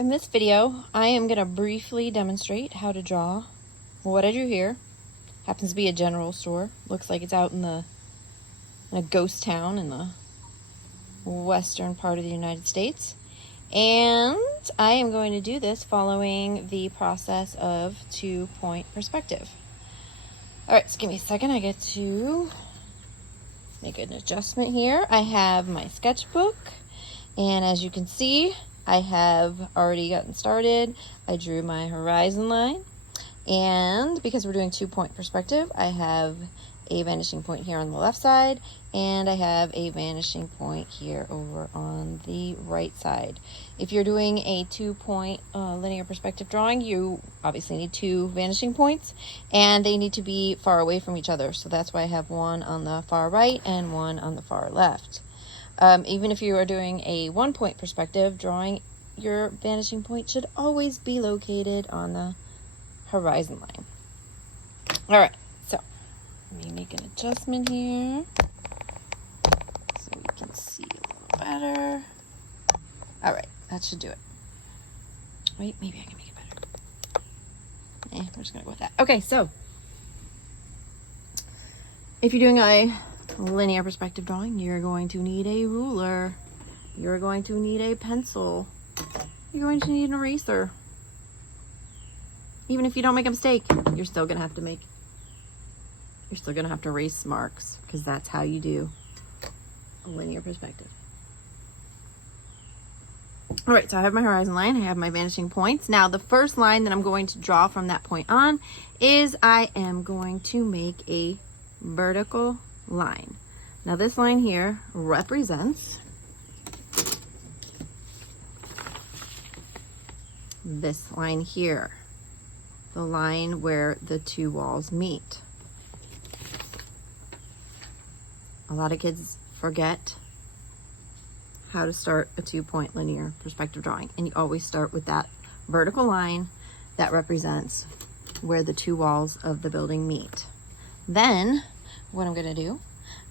In this video, I am going to briefly demonstrate how to draw what I drew here. Happens to be a general store. Looks like it's out in a ghost town in the western part of the United States. And I am going to do this following the process of 2-point perspective. All right, so give me a second. I get to make an adjustment here. I have my sketchbook, and as you can see, I have already gotten started. I drew my horizon line, and because we're doing 2-point perspective, I have a vanishing point here on the left side, and I have a vanishing point here over on the right side. If you're doing a 2-point linear perspective drawing, you obviously need 2 vanishing points, and they need to be far away from each other. So that's why I have one on the far right and one on the far left. Even if you are doing a 1-point perspective drawing, your vanishing point should always be located on the horizon line. All right, so let me make an adjustment here so we can see a little better. All right, that should do it. Wait, maybe I can make it better. We're just gonna go with that. Okay, so if you're doing a linear perspective drawing, you're going to need a ruler. You're going to need a pencil. You're going to need an eraser. Even if you don't make a mistake, you're still gonna have to erase marks, because that's how you do a linear perspective. All right, so I have my horizon line, I have my vanishing points. Now the first line that I'm going to draw from that point on is I am going to make a vertical line. Now this line here represents this line here, the line where the 2 walls meet. A lot of kids forget how to start a 2-point linear perspective drawing, and you always start with that vertical line that represents where the 2 walls of the building meet. Then what I'm going to do,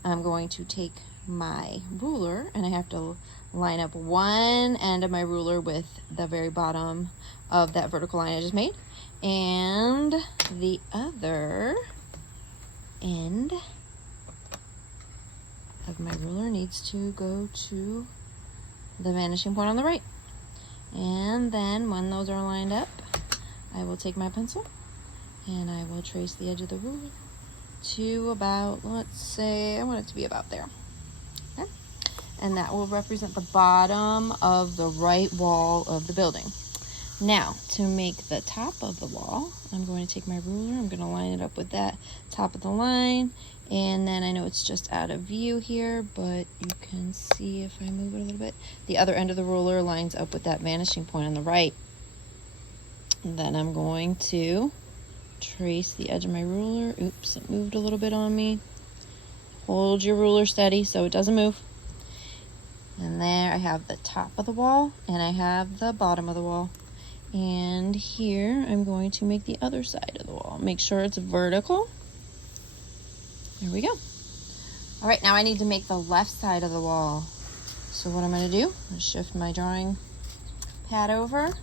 I'm going to take my ruler, and I have to line up one end of my ruler with the very bottom of that vertical line I just made, and the other end of my ruler needs to go to the vanishing point on the right. And then when those are lined up, I will take my pencil and I will trace the edge of the ruler to about, let's say, I want it to be about there. Okay? And that will represent the bottom of the right wall of the building. Now, to make the top of the wall, I'm going to take my ruler, I'm going to line it up with that top of the line, and then I know it's just out of view here, but you can see if I move it a little bit, the other end of the ruler lines up with that vanishing point on the right. And then I'm going to trace the edge of my ruler. Oops, it moved a little bit on me. Hold your ruler steady so it doesn't move. And there I have the top of the wall, and I have the bottom of the wall. And here I'm going to make the other side of the wall. Make sure it's vertical. There we go. All right, now I need to make the left side of the wall. So what I'm going to do is shift my drawing pad over.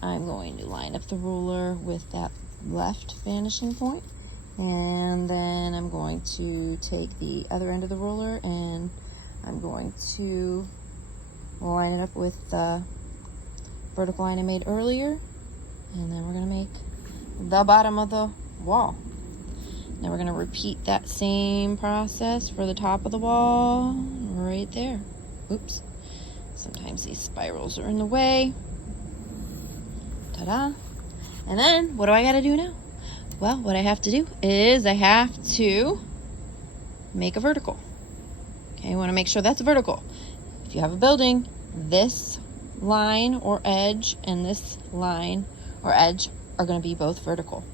I'm going to line up the ruler with that left vanishing point. And then I'm going to take the other end of the ruler and I'm going to line it up with the vertical line I made earlier, and then we're going to make the bottom of the wall. Now we're going to repeat that same process for the top of the wall right there. Oops, sometimes these spirals are in the way. Ta-da! And then what do I got to do now? Well, what I have to do is I have to make a vertical. Okay, I want to make sure that's vertical. If you have a building, this line or edge and this line or edge are going to be both vertical.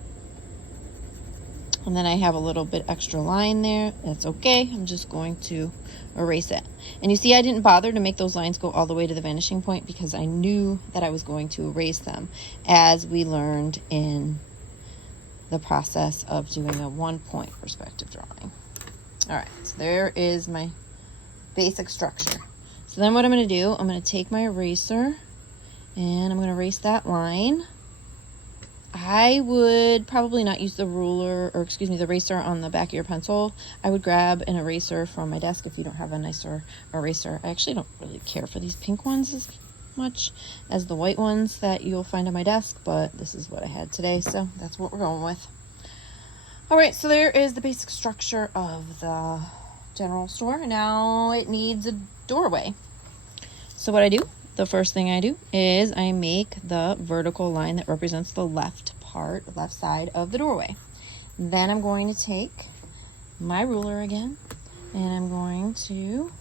And then I have a little bit extra line there. That's okay. I'm just going to erase it. And you see I didn't bother to make those lines go all the way to the vanishing point because I knew that I was going to erase them, as we learned in the process of doing a 1-point perspective drawing. All right, so there is my basic structure. So then what I'm going to do, I'm going to take my eraser And I'm going to erase that line. I would probably not use the ruler, or excuse me, the eraser on the back of your pencil. I would grab an eraser from my desk if you don't have a nicer eraser. I actually don't really care for these pink ones as much as the white ones that you'll find on my desk, but this is what I had today, so that's what we're going with. All right, so there is the basic structure of the general store. Now it needs a doorway. So what I do, the first thing I do is I make the vertical line that represents the left side of the doorway. Then I'm going to take my ruler again, and I'm going to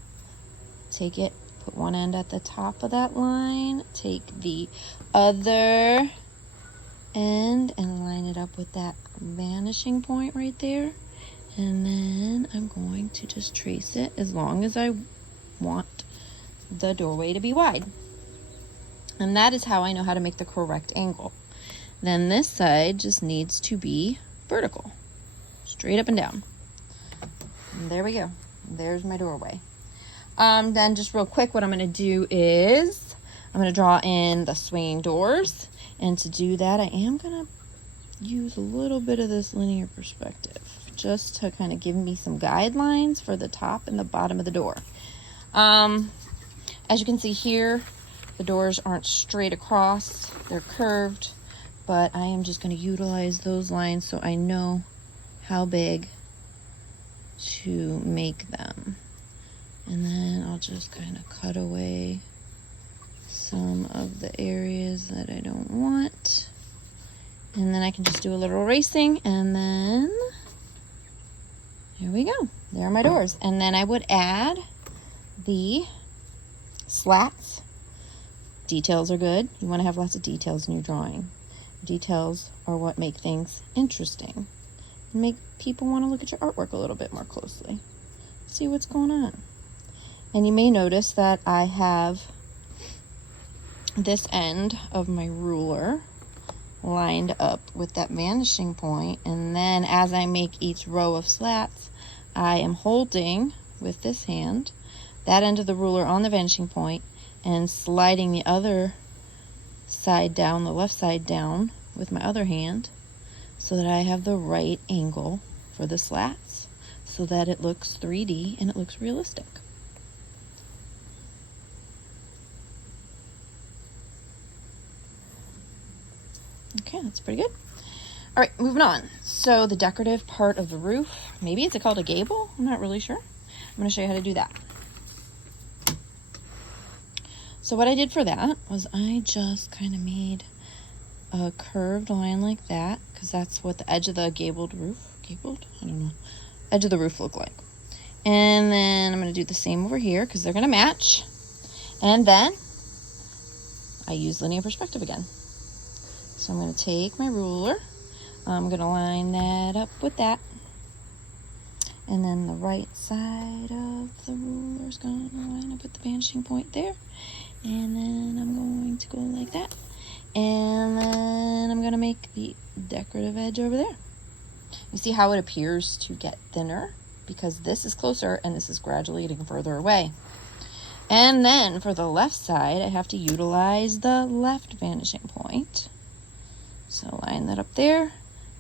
take it, put one end at the top of that line, take the other end and line it up with that vanishing point right there. And then I'm going to just trace it as long as I want the doorway to be wide. And that is how I know how to make the correct angle. Then this side just needs to be vertical, straight up and down. And there we go. There's my doorway. Then just real quick, what I'm going to do is I'm going to draw in the swinging doors. And to do that, I am going to use a little bit of this linear perspective just to kind of give me some guidelines for the top and the bottom of the door. As you can see here, the doors aren't straight across, they're curved, but I am just going to utilize those lines so I know how big to make them. And then I'll just kind of cut away some of the areas that I don't want. And then I can just do a little erasing, and then here we go. There are my doors. And then I would add the slats. Details are good. You want to have lots of details in your drawing. Details are what make things interesting and make people want to look at your artwork a little bit more closely. See what's going on. And you may notice that I have this end of my ruler lined up with that vanishing point, and then as I make each row of slats, I am holding with this hand that end of the ruler on the vanishing point and sliding the other side down, the left side down with my other hand, so that I have the right angle for the slats so that it looks 3D and it looks realistic. Okay, that's pretty good. All right, moving on. So the decorative part of the roof, maybe it's called a gable? I'm not really sure. I'm going to show you how to do that. So what I did for that was I just kind of made a curved line like that, because that's what the edge of the gabled roof, I don't know, edge of the roof look like. And then I'm going to do the same over here because they're going to match. And then I use linear perspective again. So I'm going to take my ruler, I'm going to line that up with that, and then the right side of the ruler is going to line up with the vanishing point there, and then I'm going to go like that, and then I'm going to make the decorative edge over there. You see how it appears to get thinner because this is closer and this is gradually getting further away. And then for the left side, I have to utilize the left vanishing point. So line that up there,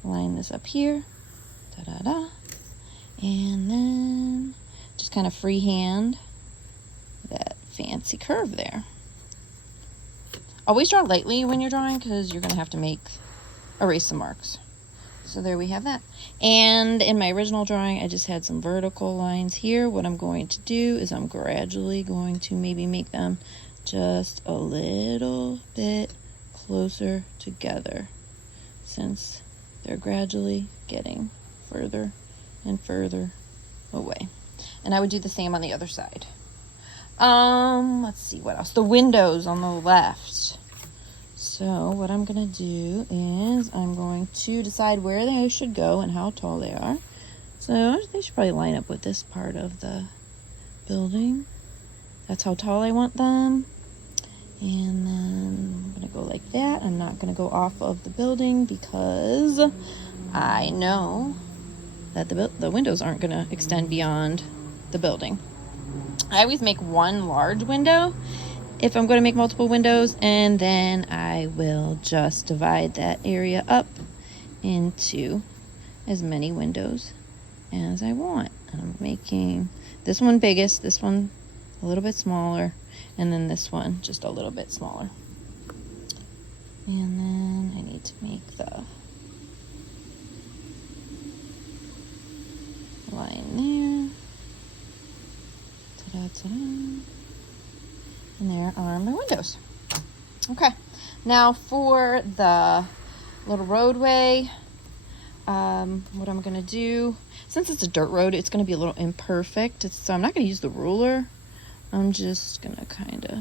line this up here, da-da-da, and then just kind of freehand that fancy curve there. Always draw lightly when you're drawing because you're going to have to erase some marks. So there we have that. And in my original drawing, I just had some vertical lines here. What I'm going to do is I'm gradually going to maybe make them just a little bit closer together, since they're gradually getting further and further away. And I would do the same on the other side. Let's see what else. The windows on the left. So what I'm going to do is I'm going to decide where they should go and how tall they are. So they should probably line up with this part of the building. That's how tall I want them. And then I'm going to go like that. I'm not going to go off of the building because I know that the windows aren't going to extend beyond the building. I always make one large window if I'm going to make multiple windows, and then I will just divide that area up into as many windows as I want. I'm making this one biggest, this one a little bit smaller, and then this one just a little bit smaller. And then I need to make the line there. Ta-da, ta-da. And there are my windows. Okay, now for the little roadway, what I'm gonna do, since it's a dirt road, it's gonna be a little imperfect, so I'm not gonna use the ruler. I'm just gonna kind of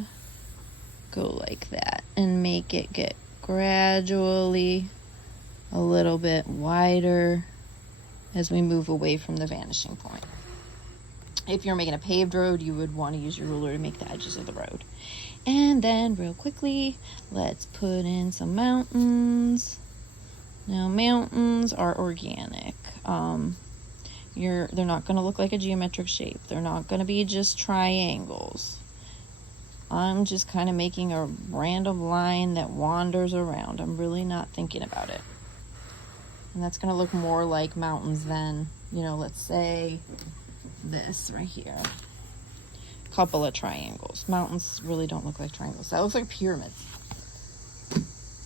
go like that and make it get gradually a little bit wider as we move away from the vanishing point. If you're making a paved road, you would want to use your ruler to make the edges of the road. And then real quickly, let's put in some mountains. Now mountains are organic. They're not going to look like a geometric shape. They're not going to be just triangles. I'm just kind of making a random line that wanders around. I'm really not thinking about it. And that's going to look more like mountains than, let's say this right here. Couple of triangles. Mountains really don't look like triangles. That looks like pyramids.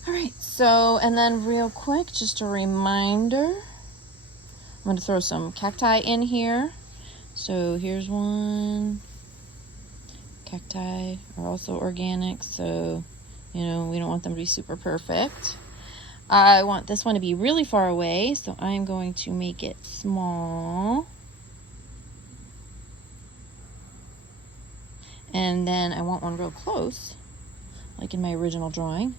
All right, so, and then real quick, just a reminder, I'm going to throw some cacti in here. So here's one. Cacti are also organic, so, we don't want them to be super perfect. I want this one to be really far away, so I'm going to make it small. And then I want one real close, like in my original drawing.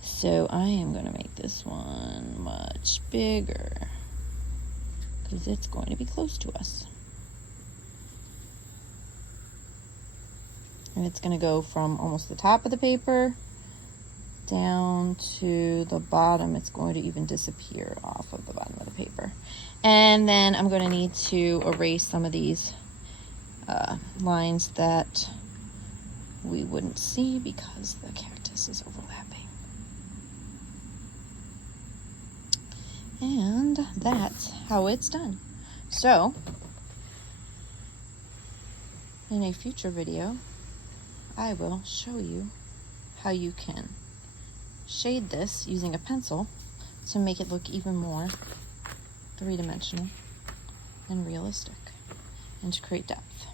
So I am going to make this one much bigger because it's going to be close to us. And it's going to go from almost the top of the paper down to the bottom. It's going to even disappear off of the bottom of the paper. And then I'm going to need to erase some of these lines that we wouldn't see because the cactus is overlapping. And that's how it's done. So, in a future video, I will show you how you can shade this using a pencil to make it look even more three-dimensional and realistic and to create depth.